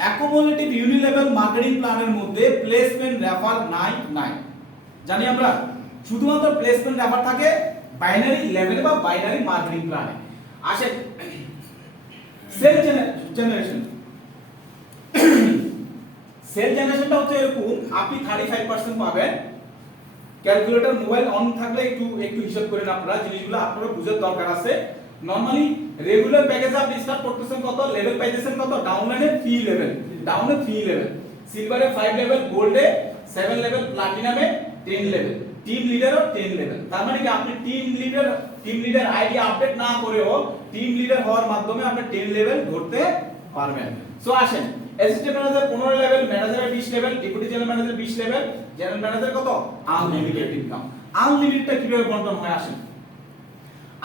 অ্যাকুমুলেটিভ ইউনিলেভেল marketing প্ল্যানের মধ্যে placement refer নাই। জানি আমরা শুধুমাত্র প্লেসমেন্ট রেফার থাকে বাইনারি লেভেলে বা বাইনারি মার্কেটিং প্ল্যানে। আসে সেল জেনারেশন। সেল জেনারেশনটা হচ্ছে এরকম, আপনি 35% পাবেন। ক্যালকুলেটর মোবাইল অন থাকলে একটু হিসাব করেন আপনারা, জিনিসগুলো আপনারা বুঝার দরকার আছে। নরমালি রেগুলার প্যাকেজে আপনি স্টার্ট করতেছেন কত, লেভেল পাইতেছেন কত, ডাউনলাইনে 3 লেভেল, ডাউনে 3 লেভেল, সিলভারে 5 লেভেল, গোল্ডে 7 লেভেল, প্লাটিনামে 10 লেভেল, টিম লিডারও 10 লেভেল। তার মানে কি আপনি টিম লিডার আইডি আপডেট না করেও টিম লিডার হওয়ার মাধ্যমে আপনি 10 লেভেল ধরতে পারবেন। সো আসেন, assistant manager 15 level, manager 20 level, deputy general manager 20 level, general manager কত, আনলিমিটেড ইনকাম। আনলিমিটেডটা কিভাবে বন্টন হয় আসেন।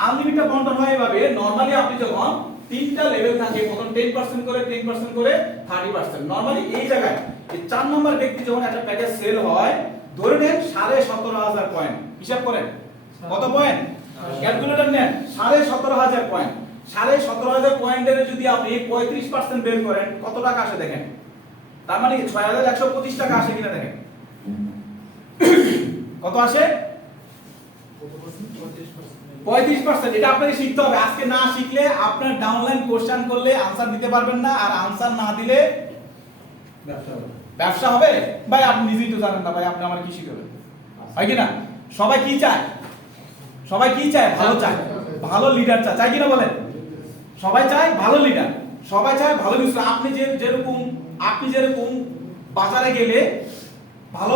আনলিমিটেড বন্টন হয় এভাবে, নরমালি আপনি যখন 3টা লেভেল থাকে তখন 10% করে 30%। নরমালি এই জায়গায় এই 4 নম্বর ব্যক্তি যখন একটা প্যাকেজ সেল হয়, ধরে নেন 17,500 পয়েন্ট, হিসাব করেন কত পয়েন্ট, ক্যালকুলেটর নেন 17,500 পয়েন্ট। 17,500 পয়েন্টের যদি আপনি 35% বের করেন কত টাকা আসে দেখেন। তার মানে 6,125 টাকা আসে কিনা দেখেন, কত আসে, 35%। এটা আপনাকে শিখতে হবে, আজকে না শিখলে আপনার ডাউনলাইন কোশ্চেন করলে आंसर দিতে পারবেন না, আর आंसर না দিলে ব্যবসা হবে। ভাই আপনি নিজেই তো জানেন না ভাই, আপনি আমার কি শিখাবেন, হয় কি না? সবাই কি চায়, সবাই কি চায়, ভালো চায়, ভালো লিডার চায়, চাই কিনা বলেন? সবাই চায় ভালো লিডার, সবাই চায় ভালো কিছু। আপনি যেরকম বাজারে গেলে ভালো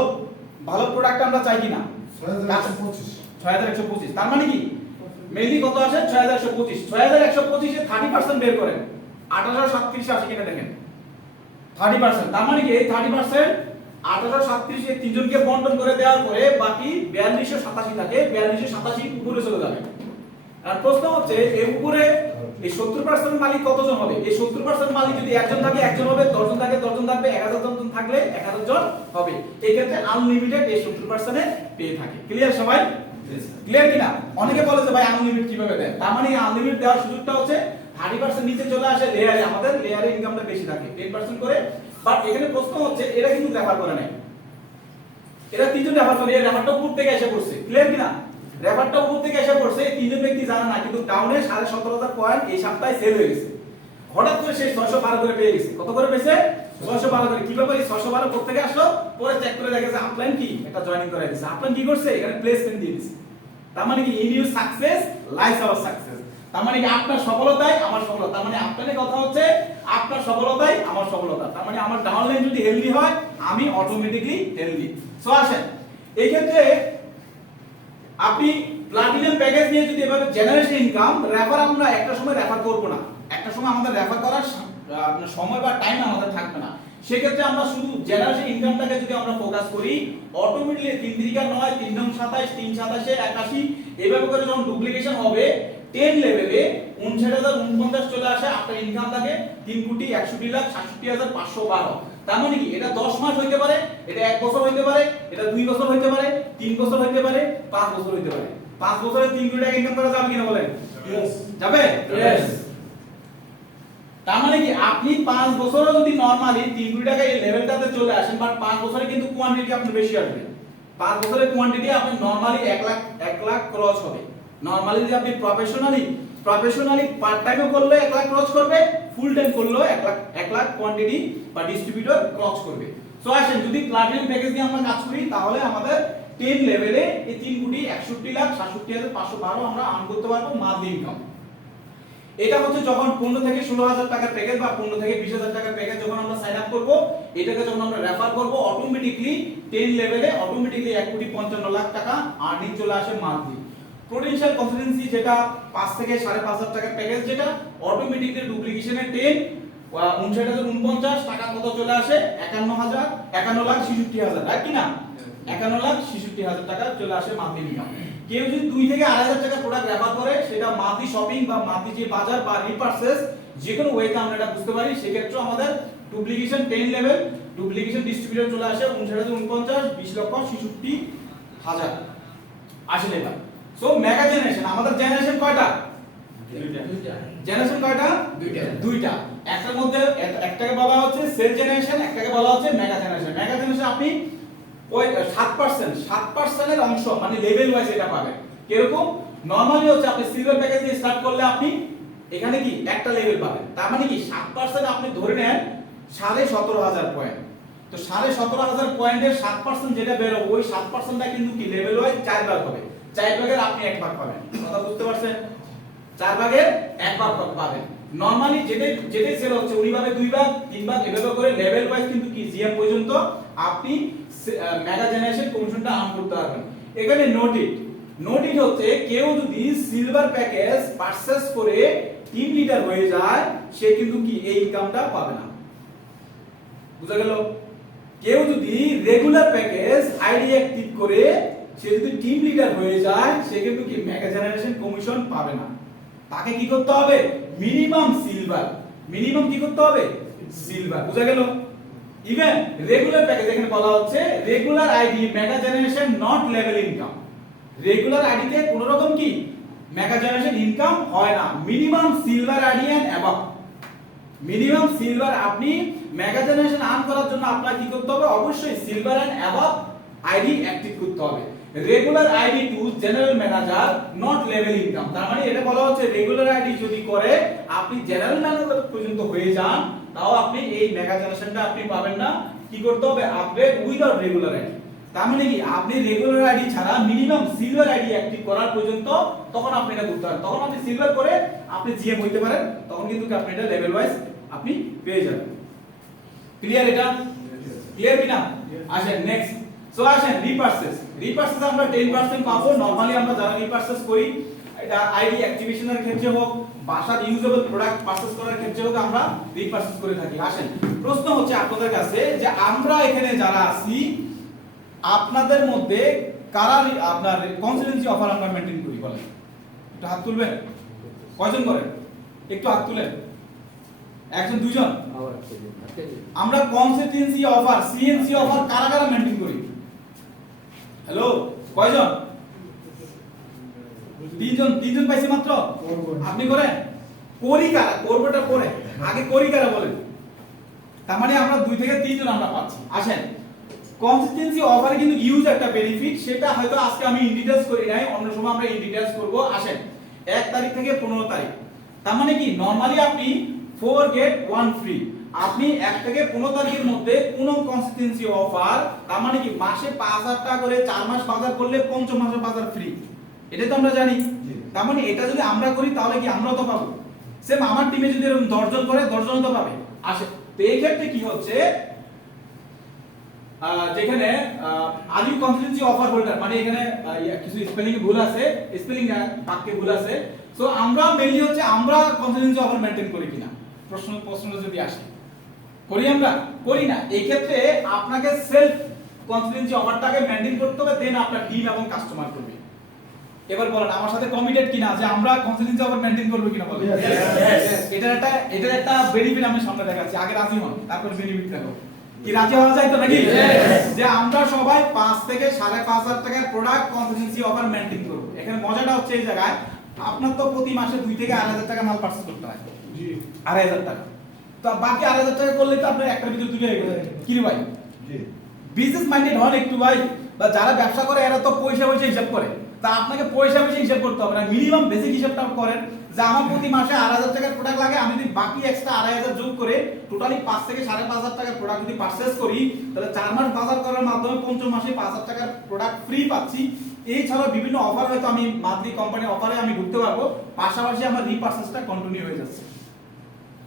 ভালো প্রোডাক্ট আমরা চাই কিনা, 6,125। তার মানে কি মেইনলি কত আসে, 6,125। 6,125 এ 30% বের করেন, 1837 আসে কিনা দেখেন, 30%। তার মানে কি এই 30% 1837 এ তিনজনকে বন্টন করে দেওয়ার পরে বাকি 4287 থাকে, 4287 উপরে চলে যাবে। আর প্রশ্ন হচ্ছে এর উপরে এই 70% মালিক কতজন হবে? এই 70% মালিক যদি একজন থাকে একজন হবে, 10 জন থাকে 10 জন থাকবে, 1000 জন থাকলে 1000 জন হবে। এই ক্ষেত্রে আনলিমিটেড এই 70% এ পেয়ে থাকে। ক্লিয়ার সবাই? ক্লিয়ার কিনা? অনেকে বলে যে ভাই আনলিমিটেড কিভাবে দেয়? তার মানে আনলিমিটেড দেওয়ার সুযোগটা হচ্ছে 30% নিচে চলে আসে লেয়ারে, আমাদের লেয়ারে ইনকামটা বেশি থাকে 10% করে। বাট এখানে প্রশ্ন হচ্ছে এরা কিন্তু রেফার করে নাই, এরা তিনজন রেফার করে, এই রেফারটা উপর থেকে এসে পড়ছে। ক্লিয়ার কিনা? রেফারটা উপর থেকে এসে পড়ছে, তিনজন ব্যক্তি জানে না, কিন্তু ডাউনে 17,500 পয়েন্ট এই সপ্তাহে সেল হয়ে গেছে। হঠাৎ করে সে 612 করে পেয়ে গেছে। কত করে পেয়েছে? 612 করে। কিভাবে এই 612 কোথা থেকে আসলো? পরে চেক করে দেখা গেছে আপলাইন কি এটা জয়েনিং করাই দিয়েছে। আপলাইন কি করছে? এখানে প্লেসমেন্ট দিয়ে দিয়েছে। তার মানে কি in you success lies our success. তার মানে কি আপনার সফলতাই আমার সফলতা। তার মানে আপনাদের কথা হচ্ছে আপনার সফলতাই আমার সফলতা। তার মানে আমার ডাউনলাইন যদি হেলদি হয় আমি অটোমেটিক্যালি হেলদি। সো আসেন, এই ক্ষেত্রে আপনি প্লাটিনাম প্যাকেজ নিয়ে যদি এভাবে জেনারেশন ইনকাম রেফার, আমরা একটা সময় রেফার করব না, একটা সময় আমাদের রেফার করার সময় বা টাইম আমাদের থাকবে না। সেক্ষেত্রে আমরা শুধু জেনারেশন ইনকামটাকে যদি আমরা ফোকাস করি, অটোমেটিক্যালি 3 3 9 3 9 27 3 27 81 এভাবে করে যখন ডুপ্লিকেশন হবে 10 লেভেলে 59,049 চলে আসে, আপনার ইনকাম থাকে 3,61,67,512। তার মানে কি এটা 10 মাস হইতে পারে, এটা 1 বছর হইতে পারে, এটা 2 বছর হইতে পারে, 3 বছর হইতে পারে, 5 বছর হইতে পারে। 5 বছরে 3 কোটি টাকা ইনকাম করা যাবে কিনা বলেন? यस যাবে। यस। তার মানে কি আপনি 5 বছরও যদি নরমালি 3 কোটি টাকা এই লেভেলটাতে চলে আসেন, বাট 5 বছরে কিন্তু কোয়ান্টিটি আপনার বেশি আসবে। 5 বছরের কোয়ান্টিটি আপনি নরমালি 1 লাখ ক্রস হবে। নরমালি যদি আপনি প্রফেশনালি পার্ট টাইমও করলে 1 লাখ ক্রস করবে, ফুল টাইম করলেও 1 লাখ কোয়ান্টিটি বা ডিস্ট্রিবিউটর ক্রস করবে। সো আসেন, যদি প্লাটিনাম প্যাকেজ দিয়ে আমরা কাজ করি তাহলে আমাদের 10 লেভেলে এই 3,61,67,512 আমরা আর্ন করতে পারবো মান্থলি ইনকাম। এটা হচ্ছে যখন 15 থেকে 16,000 টাকার প্যাকেজ বা 15 থেকে 20,000 টাকার প্যাকেজ যখন আমরা সাইন আপ করব, এটাকে যখন আমরা রেফার করব, অটোমেটিক্যালি 10 লেভেলে অটোমেটিক্যালি 1,55,00,000 টাকা আর্নিং চলে আসে মান্থলি। পোটেনশিয়াল কনসালটেন্সি যেটা 5 থেকে 5,500 টাকার প্যাকেজ, যেটা অটোমেটিক্যালি ডুপ্লিকেশনে 10 59,049 টাকা কত চলে আসে 51,66,000, রাইট কি না? 51,66,000 টাকা চলে আসে মান্থলি ইনকাম। কেউ যদি 2 থেকে 2,500 টাকা প্রোডাক্ট রেফার করে, সেটা মান্থলি শপিং বা মান্থলি যে বাজার বা রিপারচেজ যে কোনো ওয়েতে আমরা এটা বুঝতে পারি। সেক্ষেত্রে আমাদের ডুপ্লিকেশন 10 লেভেল, ডুপ্লিকেশন ডিস্ট্রিবিউটর চলে আসে 59,049 20,60,000 আসে লেভেল। সো মেগা জেনারেশন, আমাদের জেনারেশন কয়টা? দুইটা। জেনারেশন কয়টা? দুইটা। একটার মধ্যে একটাকে বলা হচ্ছে সেল জেনারেশন, একটাকে বলা হচ্ছে মেগা জেনারেশন। মেগা জেনারেশন আপনি ওই 7% এর অংশ মানে লেভেল ওয়াইজ এটা পাবেন। কিরকম? নরমালি হচ্ছে আপনি সিলভার প্যাকেজ দিয়ে স্টার্ট করলে আপনি এখানে কি একটা লেভেল পাবেন। তার মানে কি 7% আপনি ধরে নেন 17,500 পয়েন্ট। তো 17,500 পয়েন্টের 7% যেটা বের হবে ওই 7%টা কিন্তু কি লেভেল ওয়াইজ 4 ভাগ হবে। 4 ভাগের আপনি 1 ভাগ পাবেন। কথা বুঝতে পারছেন? 4 ভাগের 1 ভাগ পাবেন। নরমালি যেটা সেল হচ্ছে ওইভাবে 2 ভাগ 3 ভাগ এভাবে করে লেভেল ওয়াইজ কিন্তু কি জিএম পর্যন্ত আপনি মেগা জেনারেশন কমিশনটা আর্ন করতে পারবেন। এখানে নোটিট হচ্ছে কেউ যদি সিলভার প্যাকেজ পারচেজ করে টিম লিডার হয়ে যায় সে কিন্তু কি এই ইনকামটা পাবে না। বুঝা গেল? কেউ যদি রেগুলার প্যাকেজ আইডি অ্যাক্টিভ করে সে যদি টিম লিডার হয়ে যায় সে কিন্তু কি মেগা জেনারেশন কমিশন পাবে না। তাকে কি করতে হবে? মিনিমাম কি করতে হবে? সিলভার। বুঝা গেল? ইভেন রেগুলার প্যাকেজ এখানে বলা হচ্ছে regular ID mega generation not level income. Regular আইডিতে কোন রকম কি মেগা জেনারেশন ইনকাম হয় না। Minimum silver ID and above. Minimum silver আপনি মেগা জেনারেশন আর্ন করার জন্য আপনাকে কি করতে হবে? অবশ্যই silver and above ID active করতে হবে। Regular ID to general manager not level income. তার মানে এটা বলা হচ্ছে রেগুলার আইডি যদি করে আপনি জেনারেল ম্যানেজার পর্যন্ত হয়ে যান তাও আপনি এই মেগা জেনারেশনটা আপনি পাবেন না। কি করতে হবে? Upgrade without regular ID. তার মানে কি আপনি রেগুলার আইডি ছাড়া মিনিমাম সিলভার আইডি অ্যাক্টিভ করার পর্যন্ত তখন আপনি এটা করতে পারেন। তখন আপনি সিলভার করে আপনি জিএম হইতে পারেন। তখন কিন্তু আপনি এটা লেভেল ওয়াইজ আপনি পেয়ে যাবেন। ক্লিয়ার? এটা ক্লিয়ার কিনা? আসেন নেক্সট। সো আসেন রিপারচেজ আমরা 10% পাবো। নরমালি আমরা যারা রিপারচেজ করি এটা আইডি অ্যাক্টিভেশনের ক্ষেত্রে হোক বাসার ইউজেবল প্রোডাক্ট পারচেজ করার ক্ষেত্রে হোক আমরা রিপারচেজ করে থাকি। আসেন প্রশ্ন হচ্ছে আপনাদের কাছে যে আমরা এখানে যারা আছি আপনাদের মধ্যে কারা আপনার কনসিস্টেন্সি অফার আমরা মেইনটেইন করি বলেন? একটু হাত তুলবেন। কয়জন করেন? একটু হাত তুলেন। একজন দুইজন? আমরা কনসিস্টেন্সি অফার সিএনসি অফার কারা কারা মেইনটেইন করি? হ্যালো কয়জন? তিনজন পাইছি মাত্র। আপনি করেন? করি কারা? করবটা পরে আগে করি কারা বলেন? তার মানে আমরা 2 থেকে 3 জন আমরা পাচ্ছি। আসেন কনসিস্টেন্সি অফারে কিন্তু ইউজ একটা বেনিফিট সেটা হয়তো আজকে আমি ইন ডিটেইলস করি নাই, অন্য সময় আমরা ইন ডিটেইলস করব। আসেন 1 তারিখ থেকে 15 তারিখ। তার মানে কি নরমালি আপনি 4 গেট 1 ফ্রি। আপনি 1 থেকে 15 তারিখের মধ্যে কোন কনসিস্টেন্সি অফার তার মানে কি মাসে 5000 টাকা করে 4 মাস বাজার করলে 5 মাসের বাজার ফ্রি। এটা তো আমরা জানি। তার মানে এটা যদি আমরা করি তাহলে কি আমরাও তো পাবো। সেম আমার টিমে যদি এরকম 10 জন করে 10 জন তো পাবে। আসে তো এই ক্ষেত্রে কি হচ্ছে যেখানে আলিউ কনসিস্টেন্সি অফার হোল্ডার মানে এখানে কিছু স্পেলিং এ ভুল আছে, স্পেলিং বাক্যে ভুল আছে। সো আমরা মেইনলি হচ্ছে আমরা কনসিস্টেন্সি অফার মেইনটেইন করি কিনা প্রশ্ন যদি আসে করি আমরা করি না। এই ক্ষেত্রে আপনাকে সেলফ কনসিস্টেন্সি অফারটাকে মেইনটেইন করতে হবে, দেন আপনার টিম এবং কাস্টমার করবে। এবার বলেন আমার সাথে কমিটেড কিনা যে আমরা কনসিস্টেন্সি অফার মেইনটেইন করব কিনা বলেন? এটার একটা বেনিফিট আমি সামনে দেখাচ্ছি। আগে রাজি হন তারপর বেনিফিট দেখো। কি রাজি হওয়া যায় তো নাকি? যে আমরা সবাই 5 থেকে 5,500 টাকার প্রোডাক্ট কনসিস্টেন্সি অফার মেইনটেইন করব। এখানে মজাটা হচ্ছে এই জায়গায় আপনার তো প্রতি মাসে 2 থেকে 2,500 টাকা মাল পারচেজ করতে হয়। জি 2,500 টাকা। তো বাকি 2,500 টাকা করলে তো আপনার একটার ভিতর দুটো হয়ে গেল। কি রে ভাই? জি বিজনেস মাইন্ডেড হন একটু ভাই। বা যারা ব্যবসা করে এরা তো পয়সা হিসাব করে। তা আপনাকে পয়সা হিসাব করতে হবে না, মিনিমাম বেসিক হিসাবটা করেন যে আমার প্রতি মাসে 2,500 টাকার প্রোডাক্ট লাগে, আমি যদি বাকি এক্সট্রা 2,500 যোগ করে টোটালি 5 থেকে 5,500 টাকার প্রোডাক্ট যদি পারচেজ করি তাহলে 4 মাস বাজার করার মাধ্যমে 5ম মাসে 5,000 টাকার প্রোডাক্ট ফ্রি পাচ্ছি। এই ছাড়া বিভিন্ন অফার হয়তো আমি মান্থলি কোম্পানি অফারে আমি ঢুকতে পারবো, পাশাপাশি আমার রিপারচেজটা কন্টিনিউ হয়ে যাচ্ছে।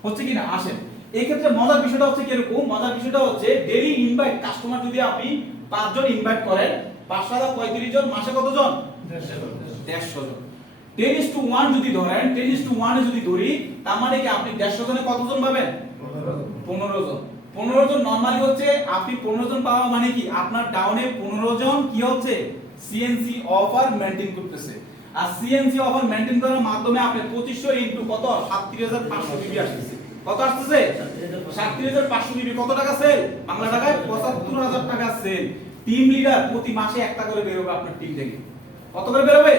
হচ্ছে কিনা? আসেন এই ক্ষেত্রে মজার বিষয়টা হচ্ছে কিরকম? মজার বিষয়টা হচ্ছে ডেইলি ইনভাইট কাস্টমার যদি আপনি 5 জন ইনভাইট করেন 5 7 35 জন, মাসে কতজন? 150 জন। 10:1 যদি ধরেন 10:1 এ যদি ধরি তার মানে কি আপনি 150 জনে কতজন পাবেন? 15 জন। 15 জন নরমালি হচ্ছে আপনি 15 জন পাওয়া মানে কি আপনার ডাউনে 15 জন কি হচ্ছে সিএনসি অফার মেইনটেইন করতেছে। আর সিএনসি অফার মেইনটেইন করার মাধ্যমে আপনি 2500 ইনটু কত 37500 বিবি আসছে। কত আসছে? 37500 বিবি। কত টাকা সেল? বাংলা টাকায় 75000 টাকা সেল। টিম লিডার প্রতি মাসে একটা করে বের হবে আপনার টিম থেকে। কত করে বের হবে?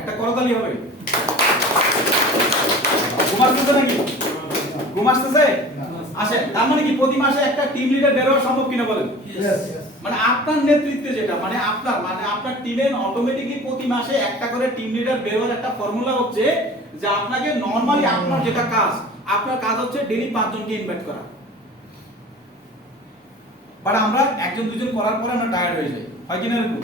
একটা করতালি হবে। ঘুমার মতো নাকি? ঘুম আসতেছে? আসে। তার মানে কি প্রতি মাসে একটা টিম লিডার বের হওয়া সম্ভব কিনা বলেন? মানে আপনার নেতৃত্বে যেটা মানে আপনার টিমের অটোমেটিকলি প্রতি মাসে একটা করে টিম লিডার বের হওয়ার একটা ফর্মুলা হচ্ছে যে আপনাকে নরমালি আপনার যেটা কাজ, আপনার কাজ হচ্ছে ডেইলি 5 জনকে ইনভাইট করা। বাট আমরা একজন দুজন করার পরে আমরা টায়ার্ড হয়ে যাই, হয় কিনা এরকম?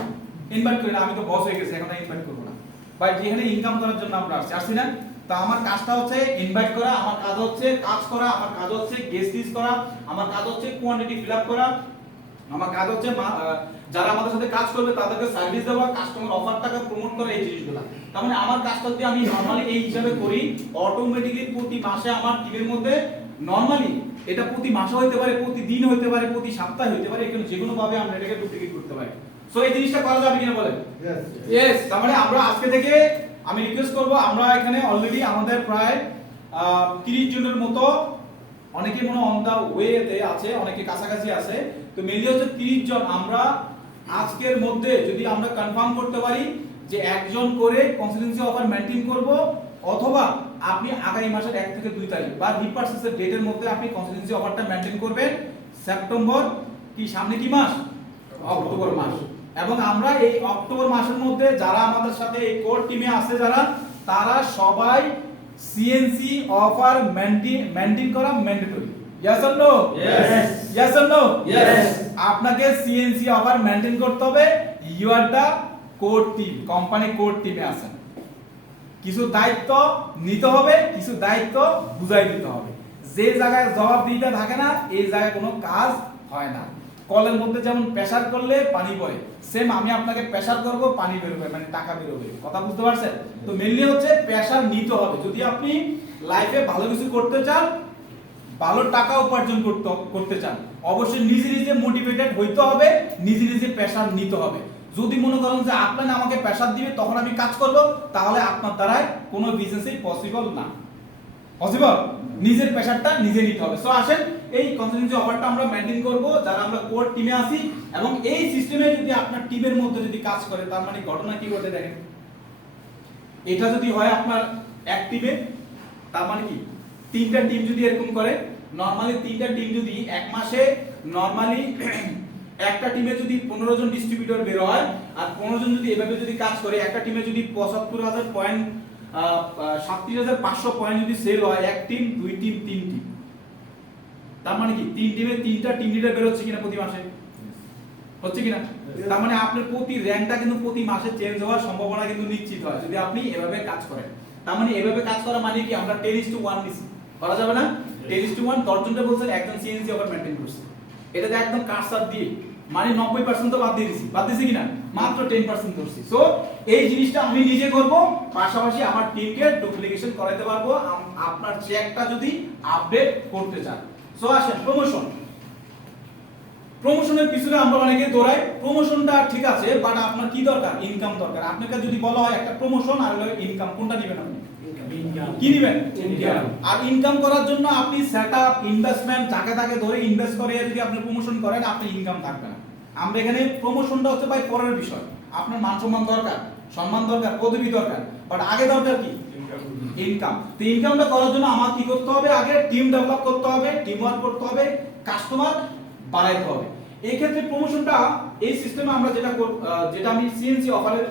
ইনভাইট করি না, আমি তো বস হয়ে গেছি, এখন ইনভাইট করব না। ভাই যেখানে ইনকাম করার জন্য আমরা আসছি না? তো আমার কাজটা হচ্ছে ইনভাইট করা, আমার কাজ হচ্ছে কাজ করা, আমার কাজ হচ্ছে গেস্ট লিস্ট করা, আমার কাজ হচ্ছে কোয়ান্টিটি ফিল আপ করা, আমার কাজ হচ্ছে যারা আমাদের সাথে কাজ করবে তাদেরকে সার্ভিস দেওয়া, কাস্টমার অফারটাকে প্রমোট করা, এই জিনিসগুলো। তার মানে আমার কাজটা যদি আমি নরমালি এই হিসাবে করি, অটোমেটিক্যালি প্রতি মাসে আমার টিমের মধ্যে নরমালি এটা প্রতি মাসে হইতে পারে, প্রতি দিন হইতে পারে, প্রতি সপ্তাহে হইতে পারে, এখানে যে কোনো ভাবে আমরা এটাকে ডুপ্লিকেট করতে পারি। সো এই জিনিসটা করা যাবে কিনা বলেন? ইয়েস। তার মানে আমরা আজকে থেকে আমি রিকোয়েস্ট করব, আমরা এখানে অলরেডি আমাদের প্রায় 30 জনের মতো, অনেকে মনে অন দা ওয়েতে আছে, অনেকে কাছাকাছি আছে। তো মেইনলি হচ্ছে 30 জন আমরা আজকের মধ্যে যদি আমরা কনফার্ম করতে পারি যে একজন করে কনসিস্টেন্সি অফার মেইনটেইন করব, অথবা আপনি আগামী মাসের 1 থেকে 2 তারিখ বা রিপার্সেসের ডেটের মধ্যে আপনি কনসিস্টেন্সি অফারটা মেইনটেইন করবেন। সেপ্টেম্বর কি সামনে কি মাস? অক্টোবর মাস। এবং আমরা এই অক্টোবর মাসের মধ্যে যারা আমাদের সাথে এই কোর টিমে আছে যারা, তারা সবাই সিএনসি অফার মেইনটেইন করা mandatory. Yes or no? Yes. Yes or no? Yes. আপনাকে সিএনসি অফার মেইনটেইন করতে হবে। You are the core team, company core টিমে আছেন। কিছু দায়িত্ব নিতে হবে, কিছু দায়িত্ব বুঝাই দিতে হবে। যে জায়গায় জবাব দিতে থাকে না, এই জায়গায় কোনো কাজ হয় না। কলের মধ্যে যেমন প্রেসার করলে পানি পড়ে, সেম আমি আপনাকে প্রেসার করব, পানি বের হবে, মানে টাকা বের হবে। কথা বুঝতে পারছেন? তো মেইনলি হচ্ছে প্রেসার নিতে হবে। যদি আপনি লাইফে ভালো কিছু করতে চান, ভালো টাকা উপার্জন করতে চান, অবশ্যই নিজে নিজে মোটিভেটেড হইতে হবে, নিজে নিজে প্রেসার নিতে হবে। যদি মনে করেন যে আপনারা আমাকে প্রেসার দিবে তখন আমি কাজ করব, তাহলে আপনার দ্বারাই কোনো বিজনেসই পসিবল না। পসিবল? নিজের প্রেসারটা নিজে নিতে হবে। সো আসেন এই কনসিস্টেন্সি অফারটা আমরা মেইনটেইন করব যারা আমরা কোর টিমে আছি, এবং এই সিস্টেমে যদি আপনার টিমের মধ্যে যদি কাজ করে, তার মানে ঘটনা কি ঘটে দেখেন। এটা যদি হয় আপনার এক টিমে, তার মানে কি 3টা টিম যদি এরকম করে, নরমালি 3টা টিম যদি এক মাসে নরমালি একটা টিমে যদি 15 জন ডিস্ট্রিবিউটর বের হয়, আর 15 জন যদি এভাবে যদি কাজ করে, একটা টিমে যদি 75,000 পয়েন্ট 37,500 পয়েন্ট যদি সেল হয়, এক টিম, 2 টিম, 3 টিম, তার মানে কি 3 টিমে 3টা টিম লিডার বের হচ্ছে কিনা প্রতি মাসে? হচ্ছে কিনা? তার মানে আপনার প্রতি র্যাঙ্কটা কিন্তু প্রতি মাসে চেঞ্জ হওয়ার সম্ভাবনা কিন্তু নিশ্চিত হয় যদি আপনি এভাবে কাজ করেন। তার মানে এভাবে কাজ করা মানে কি আমরা 10:1 নিছি, করা যাবে না? 10:1 10 জনটা বলছেন, একজন সিএনসি অফার মেইনটেইন করছে, এটাতে একদম কাটসার দিয়ে মানে 90% তো বাদ দিয়ে দিছি, বাদ দিছি কিনা? মাত্র 10% ধরছি। সো এই জিনিসটা আমি নিজে করব, পাশাপাশি আমার টিমকে ডুপ্লিকেশন করাইতে পারবো আপনার চেকটা যদি আপডেট করতে চান। সো আসেন প্রমোশনের পিছনে আমরা অনেকে দৌড়াই। প্রমোশনটা ঠিক আছে, বাট আপনার কি দরকার? ইনকাম দরকার। আপনাকে যদি বলা হয় একটা প্রমোশন আর ইনকাম, কোনটা নেবেন আপনি? কি নেবেন? ইনকাম। আর ইনকাম করার জন্য আপনি সেটআপ, ইনভেস্টমেন্ট যাকে তাকে ধরে ইনভেস্ট করে যদি আপনি প্রমোশন করেন, আপনি ইনকাম থাকবে না। আমরা এখানে প্রমোশনটা হচ্ছে ভাই পরের বিষয়। আপনার মান সম্মান দরকার, সম্মান দরকার, পদবি দরকার, বাট আগে দরকার কি? ইনকাম। তো ইনকামটা করার জন্য আমার কি করতে হবে? আগে টিম ডেভেলপ করতে হবে, টিম ওয়ার্ক করতে হবে, কাস্টমার বাড়াইতে হবে। এই ক্ষেত্রে প্রমোশনটা এই সিস্টেমে আমরা যেটা আমি সিএনসি অফারের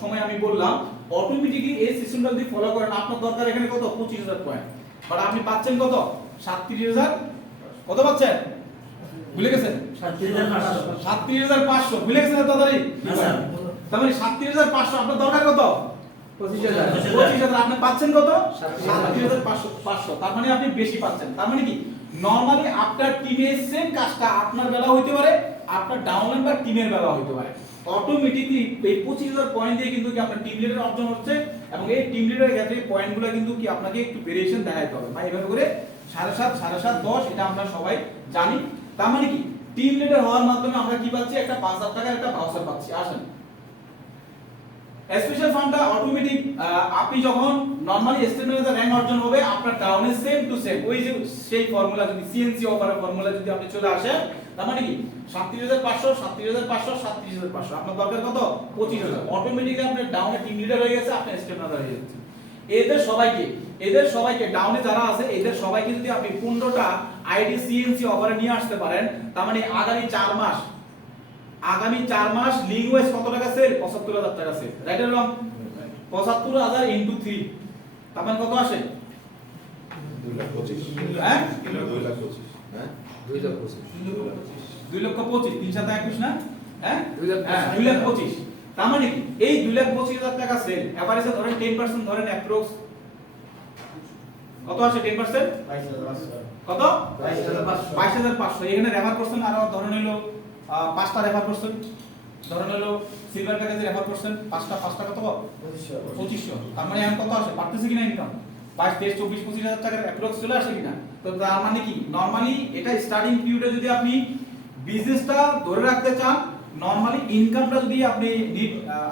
সময় আমি বললাম, অটোমেটিক্যালি এই সিস্টেমটা যদি ফলো করেন, আপনার দরকার এখানে কত? 25,000 পয়েন্ট, বাট আপনি পাচ্ছেন কত? 37,000। কত পাচ্ছেন? ভুলে গেছেন? 37,500। ভুলে গেছেন তাড়াতাড়ি? তার মানে 37,500, আপনার দরকার কত? 25,000। আপনি পাচ্ছেন কত? 37,500। তার মানে আপনি বেশি পাচ্ছেন। তার মানে কি নরমালি আপনার টিমের সেম কাজটা আপনার বেলা হইতে পারে, আপনার ডাউনলাইন বা টিমের বেলা হইতে পারে। অটোমেটিক্যালি এই 25,000 পয়েন্ট দিয়ে কিন্তু কি আপনার টিম লিডার অর্জন হচ্ছে, এবং এই টিম লিডারের ক্ষেত্রে পয়েন্টগুলো কিন্তু কি আপনাকে একটু ভেরিয়েশন দেখাইতে হবে। বা এভাবে করে 7.5 7.5 10, এটা আমরা সবাই জানি। তার মানে কি টিম লিডার হওয়ার মাধ্যমে আমরা কি পাচ্ছি? একটা 5,000 টাকার একটা ভাউচার পাচ্ছি। আসেন স্পেশাল ফান্ডটা অটোমেটিক, আপনি যখন নরমালি স্টেট ম্যানেজার র্যাঙ্ক অর্জন হবে, আপনার ডাউনে সেম টু সেম ওই যে সেই ফর্মুলা যদি সিএনসি অফারের ফর্মুলা যদি আপনি চলে আসেন, তার মানে কি 37,500 37,500 37,500, আপনার দরকার কত? 25,000। অটোমেটিক্যালি আপনার ডাউনে টিম লিডার হয়ে গেছে, আপনি স্টেট ম্যানেজার হয়ে যাচ্ছে। এদের সবাইকে এদের সবাইকে ডাউনে যারা আছে এদের সবাইকে যদি আপনি 15টা আইডি সিএনসি অফারে নিয়ে আসতে পারেন, তার মানে আগামী 4 মাস লিঙ্গুয়েজ কত টাকা সেল? 75000 টাকা sale, right or wrong? 75000 into 3 তার মানে কত আসে? 2,25,000 হ্যাঁ 2,25,000 হ্যাঁ 2 লক্ষ 25 3 সাথে 21 না? হ্যাঁ 2,25,000 2 লাখ 25। তার মানে কি এই 2,25,000 টাকা সেল এভারেজে ধরেন 10% ধরেন অ্যাপ্রক্স কত আসে? 10% 22,500 কত? 22,500 22,500। এখানে রেফার করছেন আরো ধরেন হলো 5টা রেফার করছেন, ধরেন হলো সিলভার প্যাকেজে রেফার করছেন 5টা কত? 2500। তার মানে এখন কত আসে? পারতেছে কিনা ইনকাম? 22, 23, 24, 25,000 টাকার অ্যাপ্রক্স চলে আসে কিনা? তো তার মানে কি নরমালি এটা স্টার্টিং পিরিয়ডে যদি আপনি বিজনেসটা ধরে রাখতে চান, নরমালি ইনকামটা যদি আপনি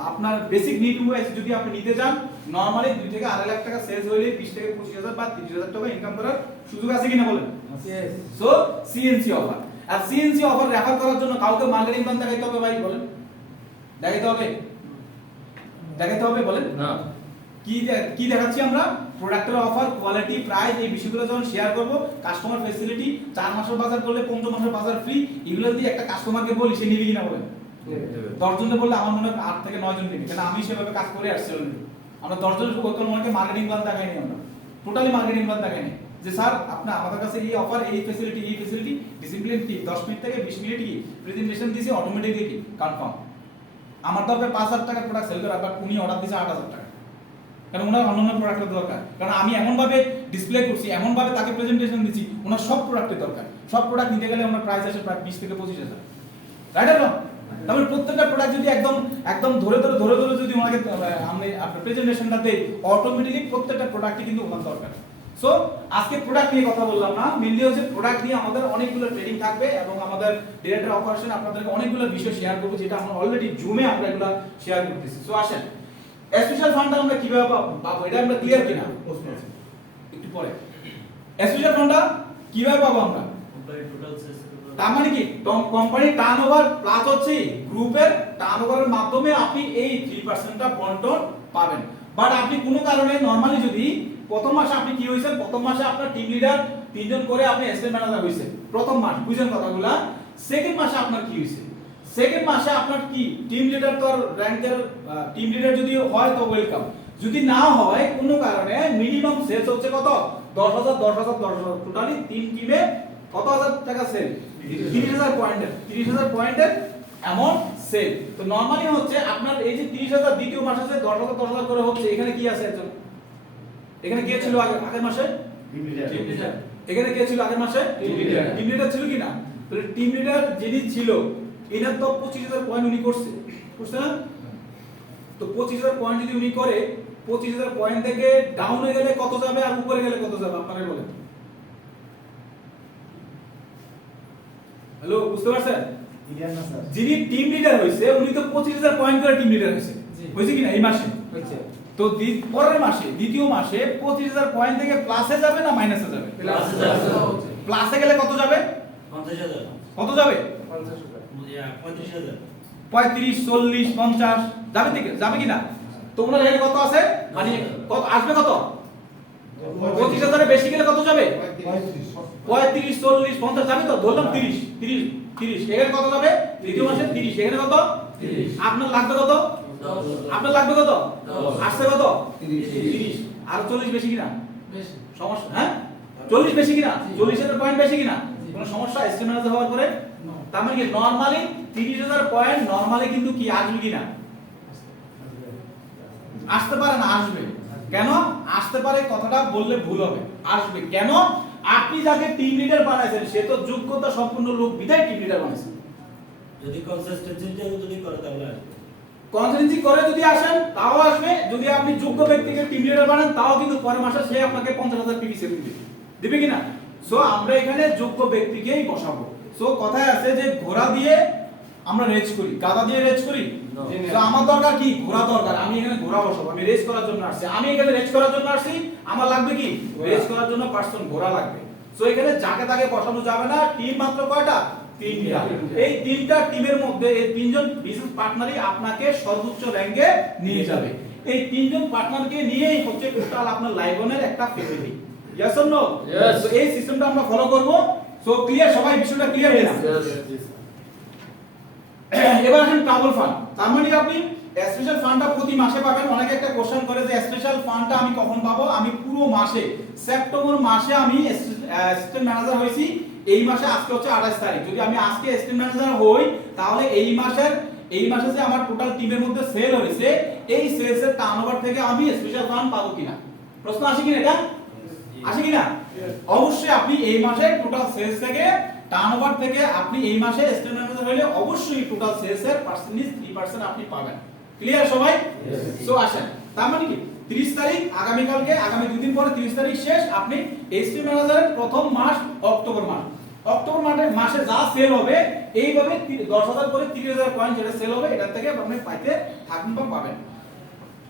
আপনার বেসিক নিড ওয়াইজ যদি আপনি নিতে চান, নরমালি 2 থেকে 2.5 লাখ টাকা সেলস হইলে 20 থেকে 25,000 বা 30,000 টাকা ইনকাম করার সুযোগ আছে কিনা বলেন? Yes. সো সিএনসি অফার, আর সিএনসি অফার রেফার করার জন্য কাউকে মার্কেটিং প্ল্যান দেখাইতে হবে ভাই? বলেন দেখাইতে হবে বলেন? না। কি দেখাচ্ছি আমরা? প্রোডাক্টের অফার, কোয়ালিটি, প্রাইস, এই বিষয়গুলো যখন শেয়ার করব, কাস্টমার ফ্যাসিলিটি, 4 মাসের বাজার করলে 15 মাসের বাজার ফ্রি, এগুলো যদি একটা কাস্টমারকে বলি সে নিবে কিনা বলেন? 10 জনকে বললে আমার মনে হয় 8 থেকে 9 জন নিবে, কারণ আমি সেভাবে কাজ করে আসছি অলরেডি। আমরা 10 জনের কত মনে মার্কেটিং প্ল্যান দেখাইনি, আমরা টোটালি মার্কেটিং প্ল্যান দেখাইনি যে স্যার আপনি আমাদের কাছে এই অফার, এই ফ্যাসিলিটি, ডিসিপ্লিন কি 10 মিনিট থেকে 20 মিনিট কি প্রেজেন্টেশন দিছি, অটোমেটিকলি কি কনফার্ম। আমার দরকার 5,000 টাকার প্রোডাক্ট সেল করা, বাট উনি অর্ডার দিয়েছে 8,000 টাকা, কারণ ওনার অন্যান্য প্রোডাক্টের দরকার, কারণ আমি এমন ভাবে ডিসপ্লে করছি, এমন ভাবে তাকে প্রেজেন্টেশন দিচ্ছি, ওনার সব প্রোডাক্টের দরকার। সব প্রোডাক্ট নিতে গেলে ওনার প্রাইস আসে প্রায় 20 থেকে 25,000, রাইট আর? তাহলে প্রত্যেকটা প্রোডাক্ট যদি একদম ধরে যদি ওনাকে আপনি আপনার প্রেজেন্টেশনটা দেই, অটোমেটিক্যালি প্রত্যেকটা প্রোডাক্টই কিন্তু ওনার দরকার। সো আজকে প্রোডাক্ট নিয়ে কথা বললাম না, মেইনলি হচ্ছে প্রোডাক্ট নিয়ে আমাদের অনেকগুলো ট্রেনিং থাকবে এবং আমাদের ডিরেক্টর অপারেশন আপনাদেরকে অনেকগুলো বিষয় শেয়ার করব, যেটা আমরা অলরেডি জুমে আমরা এগুলো শেয়ার করতেছি। সো আসেন স্পেশাল ফান্ডটা আমরা কিভাবে পাবো, এটা আমরা ক্লিয়ার কিনা একটু পরে। স্পেশাল ফান্ডটা কিভাবে পাবো আমরা? তার মানে কি কোম্পানির টার্নওভার প্লাস হচ্ছে গ্রুপের টার্নওভারের মাধ্যমে আপনি এই 3%টা বন্টন পাবেন। বাট আপনি কোনো কারণে নরমালি যদি প্রথম মাসে আপনি কি হইছেন, প্রথম মাসে আপনার টিম লিডার 3 জন করে আপনি অ্যাসিস্ট্যান্ট ম্যানেজার হইছেন প্রথম মাস, বুঝেন কথাগুলা। সেকেন্ড মাসে আপনার কি হইছে? সেকেন্ড মাসে আপনার কি টিম লিডার, তো র‍্যাঙ্কের টিম লিডার যদি হয় তো ওয়েলকাম, যদি না হয় কোনো কারণে মিনিমাম সেলস হচ্ছে কত? 10,000 টোটালি 3 টিমে কত হাজার টাকা সেল? 30,000 পয়েন্টের অ্যামাউন্ট সেল। তো নরমালি হচ্ছে আপনার এই যে 30,000 দ্বিতীয় মাসে যে 10,000 করে হচ্ছে, এখানে কি আছে একজন? এখানে কে ছিল আগের মাসে? Team leader. এখানে কে ছিল আগের মাসে? টিম লিডার ছিল কি না? তাহলে টিম লিডার যিনি ছিল এনার তো 25,000 পয়েন্ট উনি করছে না? তো 25,000 পয়েন্ট যদি উনি করে, 25,000 পয়েন্ট থেকে ডাউনে গেলে কত যাবে আর উপরে গেলে কত যাবে আপনারা বলেন? হ্যালো, বুঝতে পারছেন? ক্লিয়ার না স্যার? যিনি টিম লিডার হইছে উনি তো 25,000 পয়েন্ট করে টিম লিডার হইছে, হইছে কি না এই মাসে? হচ্ছে তো পরের মাসে দ্বিতীয় মাসে 25,000 পয়েন্ট থেকে প্লাসে যাবে না মাইনাসে যাবে? প্লাসে গেলে কত যাবে? 50,000 কত যাবে? 35,000 35, 40, 50 যাবে, ঠিক যাবে কি না? তো ওনার এখানে কত আছে, মানে কত আসবে? কত 25,000 এর বেশি গেলে কত যাবে? 35, 40, 50 যাবে তো, ধরলাম 30 এখানে কত যাবে? দ্বিতীয় মাসে 30, এখানে কত? 30। আপনার লাগবে কত? আপনার লাগবে কত? আসছে কত? 30। আর 40 বেশি কিনা? সমস্যা? হ্যাঁ 40 বেশি কিনা? 40,000 পয়েন্ট বেশি কিনা? কোনো সমস্যা এসটিমেট ম্যানেজার হওয়ার পরে? তার মানে কি নরমালি 30,000 পয়েন্ট নরমালি কিন্তু কি আসবে কিনা? আসতে পারে না, আসবে। কেন আসতে পারে কথাটা বললে ভুল হবে, আসবে কেন? আপনি যাকে টিম লিডার বানাইছেন সে তো যোগ্যতা সম্পন্ন লোক, বিধায় টিম লিডার বানাইছেন। যদি কনসিস্টেন্সি যদি করে তাহলে আসবে, কনসিস্টেন্সি করে যদি আসেন তাও আসবে, যদি আপনি যোগ্য ব্যক্তিকে টিম লিডার বানান তাও কিন্তু পরের মাসে সে আপনাকে 50,000 পিপিসি দিবে কিনা? সো আমরা এখানে যোগ্য ব্যক্তিকেই বসাবো। সো কথায় আছে যে ঘোড়া দিয়ে আমরা রেস করি, গাধা দিয়ে রেস করি। তো আমার দরকার কি? ঘোড়া দরকার। আমি এখানে ঘোড়া বসাবো, আমি রেস করার জন্য আসছি, আমি এখানে রেস করার জন্য আসছি। আমার লাগবে কি? রেস করার জন্য পার্সন, ঘোড়া লাগবে। সো এখানে যাকে তাকে বসানো যাবে না। টিম মাত্র কয়টা? 3টা। এই 3টা টিমের মধ্যে এই 3জন বিজনেস পার্টনারই আপনাকে সর্বোচ্চ র‍্যাঙ্কে নিয়ে যাবে। এই তিনজন পার্টনারকে নিয়েই হচ্ছে টোটাল আপনার লাইবনের একটা family. Yes or no? Yes. So এই সিস্টেমটা আমরা ফলো করব। সো ক্লিয়ার, সবাই বিষয়টা ক্লিয়ার হয়ে গেছে? এবার আসেন ট্রাভেল ফান্ড। তার মানে আপনি স্পেশাল ফান্ডটা প্রতি মাসে পাবেন। অনেকে একটা কোশ্চেন করে যে স্পেশাল ফান্ডটা আমি কখন পাবো? আমি পুরো মাসে, সেপ্টেম্বর মাসে আমি অ্যাসিস্ট্যান্ট ম্যানেজার হইছি, এই মাসে আজকে হচ্ছে 28 তারিখ, যদি আমি আজকে অ্যাসিস্ট্যান্ট ম্যানেজার হই তাহলে এই মাসে যে আমার টোটাল টিমের মধ্যে সেল হয়েছে এই সেলসের টার্নওভার থেকে আমি স্পেশাল ফান্ড পাবো কিনা? প্রশ্ন আসে কিনা? এটা আসে কিনা? অবশ্যই আপনি এই মাসে টোটাল সেলস থেকে, টার্নওভার থেকে আপনি এই মাসে অ্যাসিস্ট্যান্ট ম্যানেজার হলে অবশ্যই টোটাল সেলসের পার্সেন্টেজ 3% আপনি পাবেন। ক্লিয়ার সবাই? সো আসেন, তার মানে কি 30 তারিখ আগামী কালকে, আগামী 2 দিন পরে 30 তারিখ শেষ, আপনি এসটি ম্যানেজারের প্রথম মাস অক্টোবর মাস। অক্টোবর মাসে যা সেল হবে এইভাবে 10,000 করে 30,000 পয়েন্ট যেটা সেল হবে এটা থেকে আপনি পাইতে থাকবেন বা পাবেন।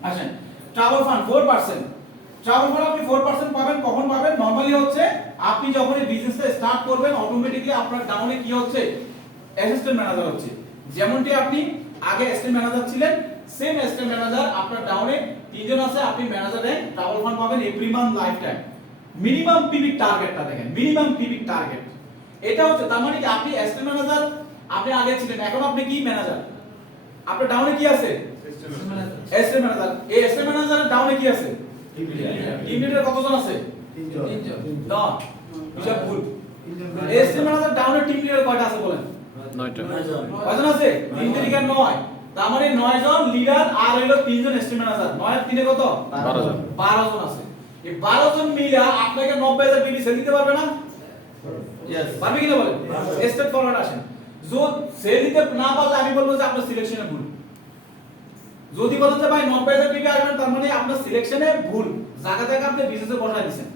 আসেন, ট্রাভেল ফান্ড 4%। ট্রাভেল ফান্ড আপনি 4% পাবেন কখন পাবেন? নরমালি হচ্ছে আপনি যখন এই বিজনেসটা স্টার্ট করবেন অটোমেটিক্যালি আপনার ডাউনে কি হচ্ছে? অ্যাসিস্ট্যান্ট ম্যানেজার হচ্ছে। যেমনটি আপনি আগে অ্যাসিস্ট্যান্ট ম্যানেজার ছিলেন, সেম অ্যাসিস্ট্যান্ট ম্যানেজার আপনার ডাউনে তিনজন আছে, আপনি ম্যানেজার র্যাঙ্ক ট্রাভেল ফান্ড পাবেন every month lifetime. Minimum পিভিক টার্গেটটা দেখেন, মিনিমাম পিভিক টার্গেট এটা হচ্ছে। তার মানে কি আপনি অ্যাসিস্ট্যান্ট ম্যানেজার আপনি আগে ছিলেন, এখন আপনি কি ম্যানেজার? আপনার ডাউনে কি আছে? Assistant manager. এই অ্যাসিস্ট্যান্ট ম্যানেজারের ডাউনে কি আছে? টিম লিডার কতজন আছে? 3 জন। না, হিসাব ভুল। অ্যাসিস্ট্যান্ট ম্যানেজার ডাউনে টিম লিডার কয়টা আছে বলেন? 9টা। কয়জন আছে? 3 থেকে 9। তার মানে 9 জন লিডার আর হলো 3 জন অ্যাসিস্ট্যান্ট ম্যানেজার। 9 আর 3 এ কত? 12 জন। 12 জন আছে। এই 12 জন মিলে আপনাকে 90,000 পিবি সেল দিতে পারবে না? ইয়েস। পারবে কিনা বলেন? স্টেপ ফরওয়ার্ড আসেন। যদি সেল দিতে না পারলে আমি বলবো যে আপনার সিলেকশনে ভুল। যদি বলেন যে ভাই 90,000 পিবি আসবেন, তার মানে আপনার সিলেকশনে ভুল, জায়গা থেকে আপনি বিজনেসে বসায় দিবেন।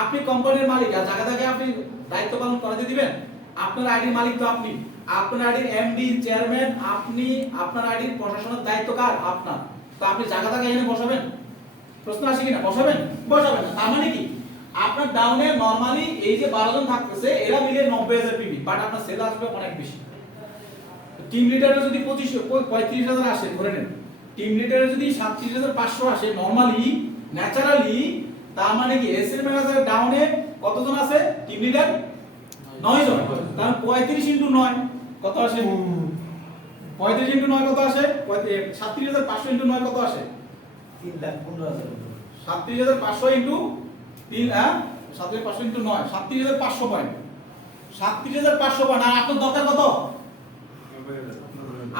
আপনি কোম্পানির মালিক, আর জায়গা থেকে আপনি দায়িত্ব পালন করাতে দিবেন? আপনার আইডির মালিক তো আপনি, আপনার আইডির এমডি চেয়ারম্যান আপনি, আপনার আইডির প্রশাসনের দায়িত্ব কার? আপনার। তো আপনি জায়গা থেকে এখানে বসাবেন? প্রশ্ন আসে কিনা? বসাবেন? বসাবেন না। তার মানে কি আপনার ডাউনে নরমালি এই যে 12 জন থাকতেছে এরা মিলে 90,000 পিবি, বাট আপনার সেল আসবে অনেক বেশি। টিম লিডারের যদি 35,000 আসে ধরে নেন, টিম লিডারের যদি 37,500 আসে নরমালি ন্যাচারালি, তার মানে কি এসএল ম্যানেজারের ডাউনে কতজন আছে? টিম লিডার 9 জন। তাহলে 35 ইনটু 9 কত আসে? 35 ইনটু 9 কত আসে? 37,500 ইনটু 9 কত আসে? 3,15,000। 37,500 ইনটু 3 37,500 ইনটু 9 37,500 পয়েন্ট। 37,500 পয়েন্ট। আর আপনার দরকার কত?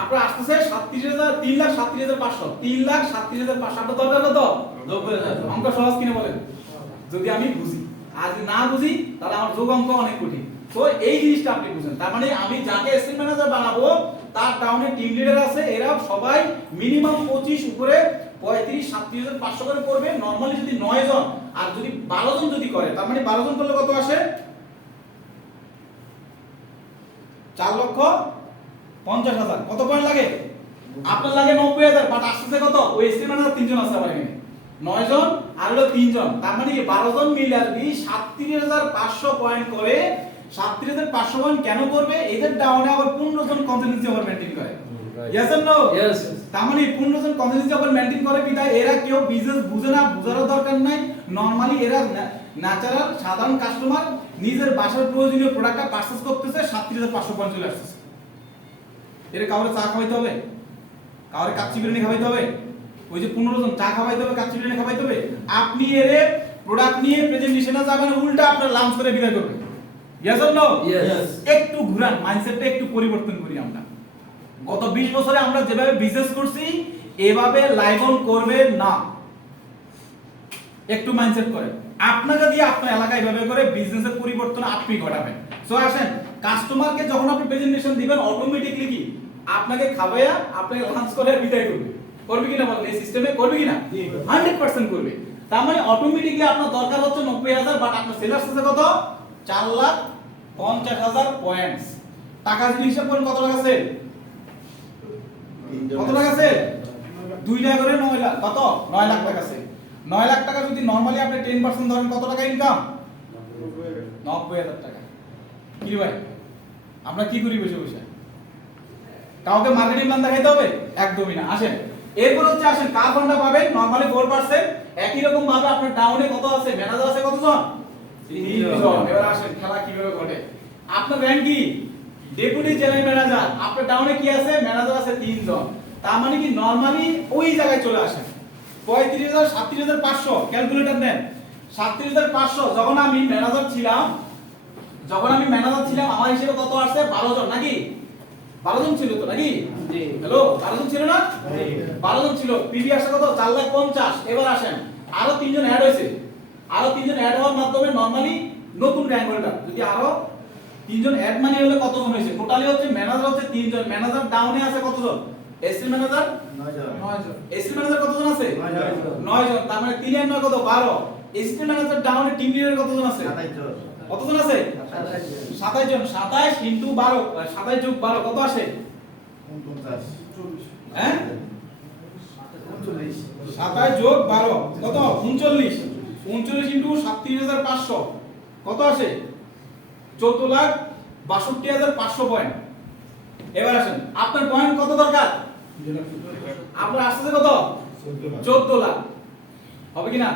আপনার আসতেছে 3,37,500 3,37,500। আপনার দরকার কত? 90,000। অঙ্ক সহজ কিনা বলেন? যদি আমি বুঝি, আর যদি না বুঝি তাহলে আমার যোগ অঙ্ক অনেক কঠিন। তো এই জিনিসটা আপনি বুঝেন। তার মানে আমি যাকে অ্যাসিস্ট্যান্ট ম্যানেজার বানাবো তার ডাউনে টিম লিডার আছে, এরা সবাই মিনিমাম 25 উপরে 37,500 করে করবে। নরমালি যদি 9 জন আর যদি 12 জন যদি করে, তার মানে 12 জন করলে কত আসে? 4,50,000। কত পয়েন্ট লাগে? আপনার লাগে 90,000, বাট আসছে কত? ওই এসটি ম্যানেজার 3 জন আছে আমার এখানে, 9 জন আর হলো 3 জন। তার মানে 12 জন মিলে যদি 37,500 পয়েন্ট করে, 37,500 পয়েন্ট কেন করবে? এদের ডাউনে আবার 15 জন কনসিস্টেন্সি আবার মেইনটেইন করে। Yes or no? Yes. তার মানে 15 জন কনসিস্টেন্সি আবার মেইনটেইন করে বিধায় এরা কেউ বিজনেস বুঝে না, বুঝারও দরকার নাই। নরমালি এরা ন্যাচারাল সাধারণ কাস্টমার নিজের বাসার প্রয়োজনীয় প্রোডাক্টটা পারচেজ করতেছে, 37,500 পয়েন্ট চলে আসছে। এর কাউরে চা খাওয়াইতে হবে, কাউরে কাচ্চি বিরিয়ানি খাওয়াইতে হবে, ওই যে 15 জন চা খাওয়াইতে হবে, কাচ্চি বিরিয়ানি খাওয়াইতে হবে। আপনি এর প্রোডাক্ট নিয়ে প্রেজেন্টেশনে যাবেন, উল্টা আপনার লাঞ্চ করে বিদায় করবেন। Yes or no? Yes. একটু ঘুরান, মাইন্ডসেটটা একটু পরিবর্তন করি আমরা। গত 20 বছরে আমরা যেভাবে বিজনেস করছি এভাবে লাইভন করবে না। একটু মাইন্ডসেট করেন। আপনাকে দিয়ে আপনার এলাকায় এভাবে করে বিজনেসের পরিবর্তন আপনি ঘটাবেন। সো আসেন, কাস্টমারকে যখন আপনি প্রেজেন্টেশন দিবেন অটোমেটিকলি কি আপনাকে খাওয়ায়া আপনাকে লাঞ্চ করে বিদায় করবে। করবে কিনা বলেন? এই সিস্টেমে করবে কিনা? 100% করবে। তার মানে অটোমেটিকলি আপনার দরকার হচ্ছে 90,000, বাট আপনার সেল আসছে কত? 4,50,000 পয়েন্টস। টাকা যদি হিসাব করেন কত টাকা সেল? কত টাকা সেল? 2 টাকা করে 9 লাখ। কত? 9 লাখ টাকা সেল। 9 লাখ টাকা যদি নরমালি আপনি 10% ধরেন, কত টাকা ইনকাম? 90,000 টাকা। কি ভাই আমরা কি করি বসে বসে? কাউকে মার্কেটিং প্ল্যান দেখাইতে হবে? একদমই না। আসেন, এরপর হচ্ছে আসেন কার ফান্ডটা পাবেন নরমালি 4%। একই রকম ভাবে আপনার ডাউনে কত আছে ম্যানেজার আছে কতজন 3 জন। এবার আসেন খেলা কিভাবে ঘটে আপনার র্যাঙ্ক কি ডেপুটি জেনারেল ম্যানেজার আপনার ডাউনে কি আছে ম্যানেজার আছে 3 জন তার মানে কি নরমালি ওই জায়গায় চলে আসেন 35000 37500 ক্যালকুলেটর দেন 37500 যখন আমি ম্যানেজার ছিলাম আমার হিসেবে কত আসছে 12 জন নাকি 12 জন ছিল তো নাকি জি। হ্যালো 12 জন ছিল না জি। 12 জন ছিল পিভি আসছে কত 450। এবার আসেন আরো 3 জন অ্যাড হয়েছে আরো 3 জন অ্যাড হওয়ার মাধ্যমে নরমালি নতুন র্যাঙ্ক হলো যদি আরো 3 জন অ্যাড মানি হলে কতজন হয়েছে টোটালি হচ্ছে ম্যানেজার হচ্ছে 3 জন ম্যানেজার ডাউনে আছে কতজন এসি ম্যানেজার 9 জন। এসি ম্যানেজার কতজন আছে 9 জন। 9 জন তার মানে 3 এর 9 কত 12 এসি ম্যানেজার ডাউনে টিম লিডার কতজন আছে 27 জন। কতজন আছে 27 জন 27 ইনটু 12 27 যোগ 12 কত আসে 49 হ্যাঁ 39 27 যোগ 12 কত 39 39 ইনটু 37500 কত আসে 14,62,500 পয়েন্ট। এবার আসেন আপনার পয়েন্ট কত দরকার আপনার আসছে কত 14 লাখ হবে কি না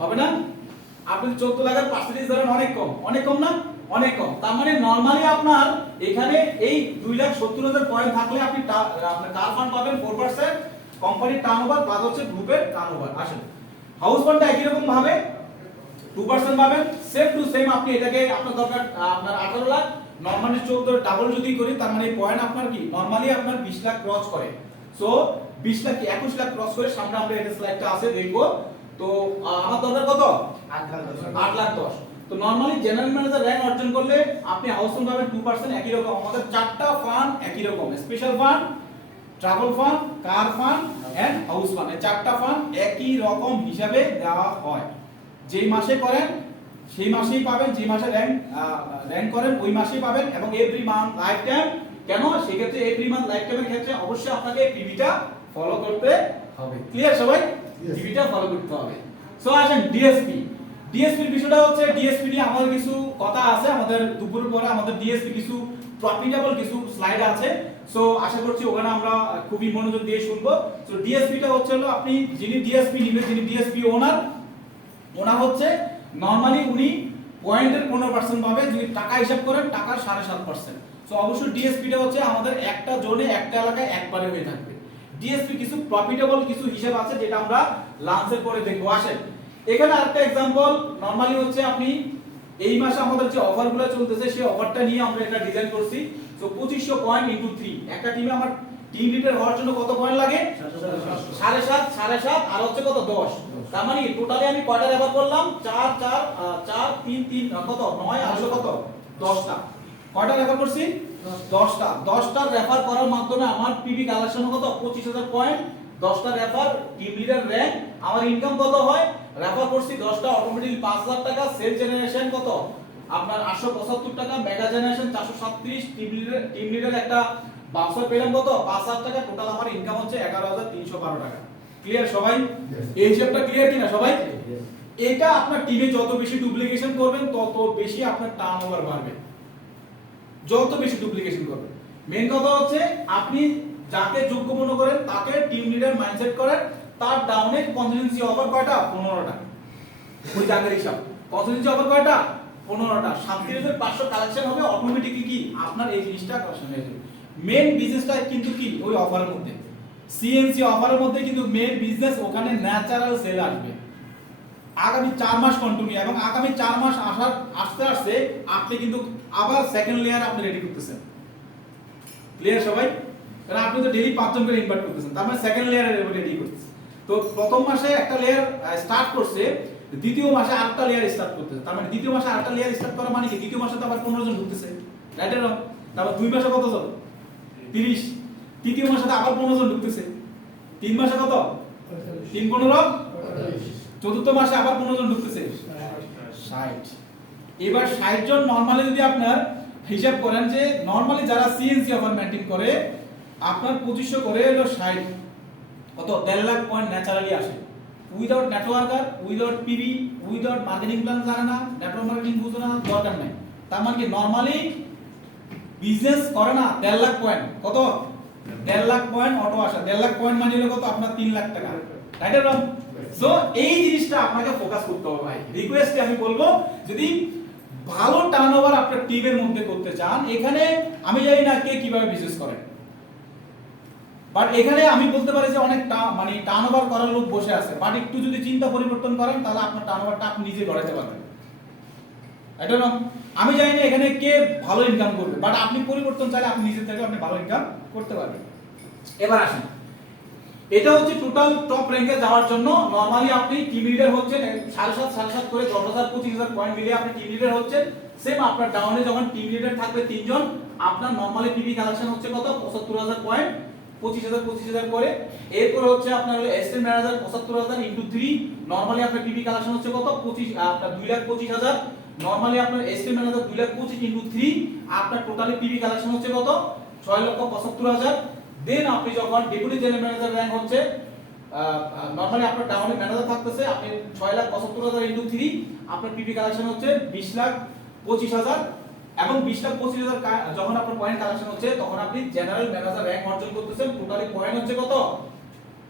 হবে না আপনি 14 লাখের পার্সেন্টেজ ধরেন অনেক কম না অনেক কম তার মানে নরমালি আপনার এখানে এই 2,70,000 পয়েন্ট থাকলে আপনি আপনার কার ফান্ড পাবেন 4% কোম্পানির টার্নওভার প্লাস হচ্ছে গ্রুপের টার্নওভার আসেন হাউস ফান্ডটা একই রকম ভাবে 2% পাবেন সেম টু সেম আপনি এটাকে আপনার দরকার আপনার 18 লাখ নরমালি 14 ডাবল যদি করি তার মানে পয়েন্ট আপনার কি নরমালি আপনার 20 লাখ ক্রস করে সো 20 লাখ কি 21 লাখ ক্রস করে সামনে আমরা এটা স্লাইডটা আছে দেখবো তো আমার দরকার কত 8 লাখ 10 তো নরমালি জেনারেল ম্যানেজার র‍্যাঙ্ক অর্জন করলে আপনি হাউস ফান্ড পাবেন 2% একই রকম আমাদের চারটা ফান্ড একই রকম special fund travel fund car fund and house fund এই চারটা ফান্ড একই রকম হিসাবে দেওয়া হয় যেই মাসে করেন সেই মাসেই পাবেন যে মাসে র‍্যাঙ্ক করেন ওই মাসেই পাবেন এবং এভরি মান্থ লাইফ টাইম কেন সেই ক্ষেত্রে এভরি মান্থ লাইফ টাইমের ক্ষেত্রে অবশ্যই আপনাকে পিভিটা ফলো করতে হবে ক্লিয়ার সবাই পিভিটা ফলো করতে হবে সো আসেন ডিএসপি ডিএসপির বিষয়টা হচ্ছে ডিএসপি নিয়ে আমাদের কিছু কথা আছে আমাদের দুপুরের পরে আমাদের ডিএসপি কিছু প্রফিটেবল কিছু স্লাইড আছে সো আশা করছি ওখানে আমরা খুবই মনোযোগ দিয়ে শুনবো সো ডিএসপিটা হচ্ছে হলো আপনি যিনি ডিএসপি নেবেন যিনি ডিএসপি ওনার হচ্ছে নরমালি উনি পয়েন্টের 15% পাবে যদি টাকা হিসাব করেন টাকার 7.5%। সো অবশ্যই ডিএসপিটা হচ্ছে আমাদের একটা জোনে একটা এলাকায় একবারে হয়ে থাকবে ডিএসপি কিছু প্রফিটেবল কিছু হিসাব আছে যেটা আমরা লাঞ্চের পরে দেখবো আসেন এখানে আরেকটা एग्जांपल নরমালি হচ্ছে আপনি এই মাসে আমাদের যে অফারগুলো চলতেছে সেই অফারটা নিয়ে আমরা এটা ডিজাইন করছি সো 2500 পয়েন্ট ইনটু 3 একটা টিমে আমার টিম লিডার হওয়ার জন্য কত পয়েন্ট লাগে 7.5 আর হচ্ছে কত 10 তার মানে টোটালি আমি কয়টা রেফার করলাম 4 4 4 3 3 কত 9 আর কত 10টা কয়টা রেফার করছি 10টা রেফার করার মাধ্যমে আমার পিভি কালেকশন কত 25000 পয়েন্ট 10টা রেফার টিম লিডার র‍্যাঙ্ক আমার ইনকাম কত হয় রেফার করছি 10টা অটোমেটিক্যালি 5 লাখ টাকা সেল জেনারেশন কত আপনার 875 টাকা মেগা জেনারেশন 437 টিম লিডার একটা বাউচার পেলাম কত 5000 টাকা টোটাল আমার ইনকাম হচ্ছে 11312 টাকা ক্লিয়ার সবাই এই হিসাবটা ক্লিয়ার কিনা সবাই এটা আপনার টিমে যত বেশি ডুপ্লিকেশন করবেন তত বেশি আপনার টার্নওভার বাড়বে যত বেশি ডুপ্লিকেশন করবেন মেইন কথা হচ্ছে আপনি যাকে যোগ্য মনে করেন তাকে টিম লিডার মাইন্ডসেট করেন তার ডাউনে কনসিস্টেন্সি অফার কয়টা 15টা ওই জায়গার হিসাব কনসিস্টেন্সি অফার কয়টা 15টা 37500 কালেকশন হবে অটোমেটিক্যালি কি আপনার এই জিনিসটা কালেকশন হয়ে যাবে মেইন বিজনেসটা কিন্তু কি ওই অফারের মধ্যে সিএনসি অফারের মধ্যে কিন্তু মেইন বিজনেস ওখানে ন্যাচারাল সেল আসবে আগামী 4 মাস কন্টিনিউ এবং আগামী 4 মাস আসতে আপনি কিন্তু আবার সেকেন্ড লেয়ার আপনি রেডি করতেছেন ক্লিয়ার সবাই কারণ আপনি তো ডেইলি 5 জন করে ইনভাইট করতেছেন তার মানে সেকেন্ড লেয়ারে রেডি করতেছেন তো প্রথম মাসে একটা লেয়ার স্টার্ট করছে দ্বিতীয় মাসে আরেকটা লেয়ার স্টার্ট করতেছে তার মানে দ্বিতীয় মাসে আরেকটা লেয়ার স্টার্ট করা মানে কি দ্বিতীয় মাসে তো আবার 15 জন ঢুকতেছে রাইট এর তারপর 2 মাসে কত জন 30 তৃতীয় মাসে আবার 15 জন ঢুকতেছে 3 মাসে কত 3 15 চতুর্থ মাসে আবার 15 জন ঢুকতেছে 60 এবার 60 জন নরমালি যদি আপনার হিসাব করেন যে নরমালি যারা সিএনসি অফার মেইনটেইন করে আপনার 2500 করে হলো 60 কত 1.5 লাখ পয়েন্ট ন্যাচারালি আসে without networker without PV without marketing plan জানে না নেটওয়ার্ক মার্কেটিং বুঝে না দরকার নাই তার মানে কি নরমালি বিজনেস করে না 1.5 লাখ পয়েন্ট কত 1.5 লাখ পয়েন্ট অটো আসা, 1.5 লাখ পয়েন্ট মানে হলো কত আপনার 3 লাখ টাকা, রাইট অর রং? সো এই জিনিসটা আপনাকে ফোকাস করতে হবে ভাই। রিকোয়েস্টে আমি বলবো যদি ভালো টার্নওভার আপনার টিমের মধ্যে করতে চান, এখানে আমি জানি না কে কিভাবে বিজনেস করে, বাট এখানে আমি বলতে পারি যে অনেক মানে টার্নওভার করার লোক বসে আছে, বাট একটু যদি চিন্তা পরিবর্তন করেন তাহলে আপনার টার্নওভারটা আপনি নিজে গড়াতে পারবেন। এটা না, আমি জানি না এখানে কে ভালো ইনকাম করবে, বাট আপনি পরিবর্তন চাইলে আপনি নিজে থেকে আপনি ভালো ইনকাম করতে পারবেন। এবার আসেন, এটা হচ্ছে টোটাল টপ র্যাঙ্কে যাওয়ার জন্য নরমালি আপনি টিম লিডার হচ্ছেন 7.5 করে 10,000 25,000 পয়েন্ট মিলিয়ে আপনি টিম লিডার হচ্ছেন। সেম আপনার ডাউনে যখন টিম লিডার থাকবে 3 জন, আপনার নরমালি পিবি কালেকশন হচ্ছে কত 75,000 পয়েন্ট, 25,000 করে। এরপর হচ্ছে আপনার অ্যাসিস্ট্যান্ট ম্যানেজার 75,000 ইনটু 3, নরমালি আপনার পিবি কালেকশন হচ্ছে কত 25 আপনার 2,25,000, নরমালি আপনার অ্যাসিস্ট্যান্ট ম্যানেজার 2,25,000 ইনটু 3, আপনার টোটালি পিবি কালেকশন হচ্ছে কত 6,75,000। দেন আপনি যখন ডেপুটি জেনারেল ম্যানেজার র্যাঙ্ক হচ্ছে নরমালি আপনার ডাউনে ম্যানেজার থাকতেছে, আপনি 6,75,000 ইনটু 3, আপনার পিপি কালেকশন হচ্ছে 20,25,000, এবং 20,25,000 যখন আপনার পয়েন্ট কালেকশন হচ্ছে তখন আপনি জেনারেল ম্যানেজার র্যাঙ্ক অর্জন করতেছেন। টোটালি পয়েন্ট হচ্ছে কত,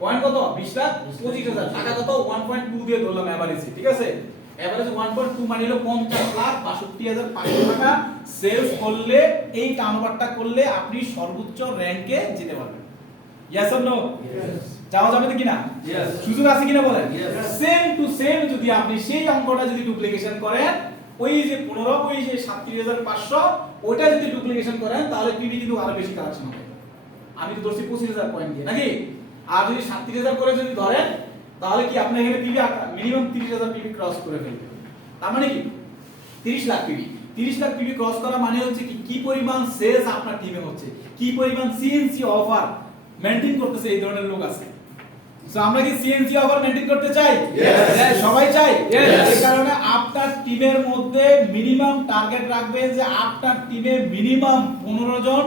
পয়েন্ট কত 20,25,000, টাকা কত 1.2 দিয়ে ধরলাম এভারেজ, ঠিক আছে? এভারেজ 1.2 মানে হলো 50,62,500 টাকা সেলস করলে, এই টার্নওভারটা করলে আপনি সর্বোচ্চ র্যাঙ্কে যেতে পারবেন। Yes or no? যাওয়া যাবে তো কিনা? সুযোগ আছে কিনা বলেন? সেম টু সেম যদি আপনি সেই অঙ্কটা যদি ডুপ্লিকেশন করেন, ওই যে 15 ওই যে 37,500 ওটা যদি ডুপ্লিকেশন করেন তাহলে পিবি কিন্তু আরো বেশি কালেকশন হবে। আমি তো ধরছি 25,000 পয়েন্ট দিয়ে নাকি, আর যদি 37,000 করে যদি ধরেন তাহলে কি আপনি এখানে পিবি মিনিমাম 30,000 পিবি ক্রস করে ফেলবেন। তার মানে কি 30 lakh PB, 30 lakh PB cross করা মানে হচ্ছে কি পরিমাণ সেলস আপনার টিমে হচ্ছে, কি পরিমাণ সিএনসি অফার মেইনটেইন করতেছে এই ধরনের লোক আছে। সো আমরা কি সিএনসি অফার মেইনটেইন করতে চাই? হ্যাঁ, সবাই চাই। এই কারণে আপনার টিমের মধ্যে মিনিমাম টার্গেট রাখবেন যে আপনার টিমে মিনিমাম 15 জন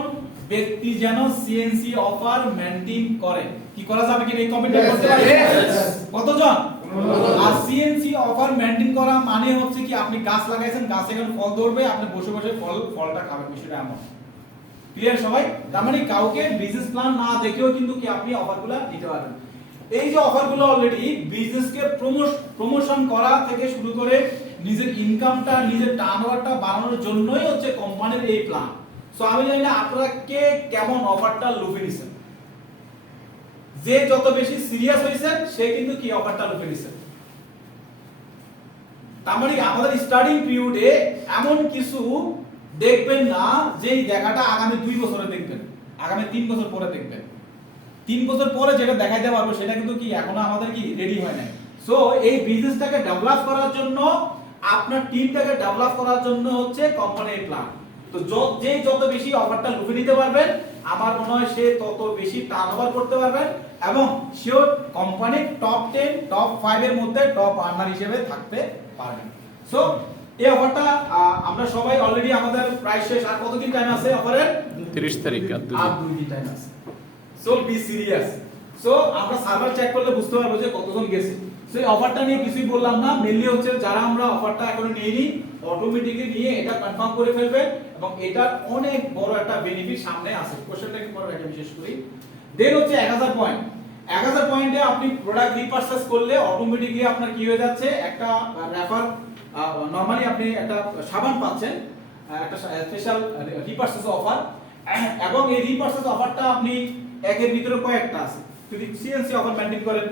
ব্যক্তি যেন সিএনসি অফার মেইনটেইন করে। কি করা যাবে কি এই কমিটমেন্ট করতে পারি? কতজন? আর সিএনসি অফার মেইনটেইন করা মানে হচ্ছে কি আপনি গাছ লাগাইছেন, গাছে এখন ফল ধরবে, আপনি বসে বসে ফলটা খাবেন, বিষয়টা এমন। ক্লিয়ার সবাই? তার মানে কাউকে বিজনেস প্ল্যান না দেখেও কিন্তু কি আপনি অফারগুলো দিতে পারবেন। এই যে অফারগুলো অলরেডি বিজনেসকে প্রমোশন করা থেকে শুরু করে নিজের ইনকামটা নিজের টার্নওভারটা বাড়ানোর জন্যই হচ্ছে কোম্পানির এই প্ল্যান। সো আমি জানি না আপনারা কে কেমন অফারটা লুফে নিছেন, যে যত বেশি সিরিয়াস হইছেন সে কিন্তু কি অফারটা লুফে নিছেন। তার মানে আমাদের স্টার্টিং পিরিয়ডে এমন কিছু দেখবেন না যে দেখাটা আগামী 2 বছরে দেখবেন, আগামী 3 বছর পরে দেখবেন। 3 বছর পরে যেটা দেখাইতে পারবো সেটা কিন্তু কি এখনো আমাদের কি রেডি হয় নাই। সো এই বিজনেসটাকে ডেভেলপ করার জন্য, আপনার টিমটাকে ডেভেলপ করার জন্য হচ্ছে কোম্পানির প্ল্যান। তো যে যত বেশি অফারটা লুফে নিতে পারবেন, আমার মনে হয় সে তত বেশি টার্নওভার করতে পারবেন এবং সেও কোম্পানির টপ 10 টপ 5 এর মধ্যে টপ আর্নার হিসেবে থাকতে পারবেন। সো এই অফারটা আমরা সবাই অলরেডি আমাদের প্রায় শেষ, আর কতদিন টাইম আছে অফারের? 30 তারিখ আর 2 দিন টাইম আছে। So be serious. সো আমরা সার্ভার চেক করলে বুঝতে পারবো যে কতজন গেছে। সো এই অফারটা নিয়ে কিছুই বললাম না, মেইনলি হচ্ছে যারা আমরা অফারটা এখনো নেইনি অটোমেটিক্যালি নিয়ে এটা কনফার্ম করে ফেলবেন এবং এটার অনেক বড় একটা বেনিফিট সামনে আছে। কোশ্চেনটা কি পরে একটা বিশেষ করি। দেন হচ্ছে 1000 পয়েন্ট। 1000 পয়েন্টে আপনি প্রোডাক্ট রিপারচেজ করলে অটোমেটিক্যালি আপনার কি হয়ে যাচ্ছে, একটা রেফার নরমালি আপনি একটা সাবান পাচ্ছেন, একটা স্পেশাল রিপারচেজ অফার, এবং এই রিপারচেজ অফারটা আপনি একের ভিতরে কয়েকটা আছে। যদি সিএনসি অফার মেইনটেইন করেন